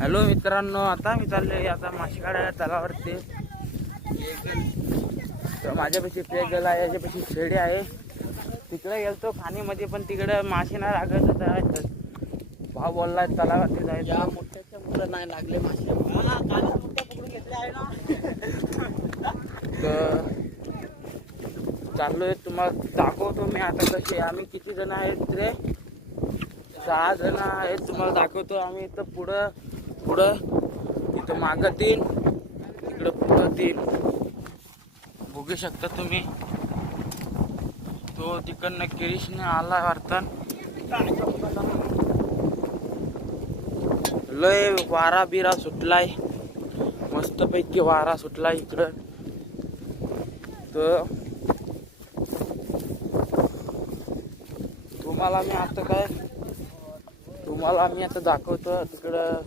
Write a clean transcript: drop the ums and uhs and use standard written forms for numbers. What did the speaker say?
Hello मित्रांनो, आता मी चाललोय आता मासे काढायला तलावावरती. तर माझ्यापाशी पेगल आहे, याच्यापाशी खेडे आहे. तिकडे गेलतो खाणीमध्ये, पण तिकडे मासे नाही लागत होता. भाव बोललाय तलावावरती जायचं. या मोठ्याच्या मुलं नाही लागले मासे. कालच मोठ्या पकडून घेतले आहे ना. तर चाललोय, तुम्हाला दाखवतो मी आता कसे. आम्ही किती जण आहेत रे? 6 जण आहेत. तुम्हाला दाखवतो आम्ही. इथं पुढं इथं मागं 3, इकडं पुढं 3 बघू शकता तुम्ही. तो तिकडनं किरीशने आला वाटतं. लय वारा बिरा सुटलाय, मस्तपैकी वारा सुटलाय इकडं. तर तुम्हाला मी आता दाखवतो तिकडं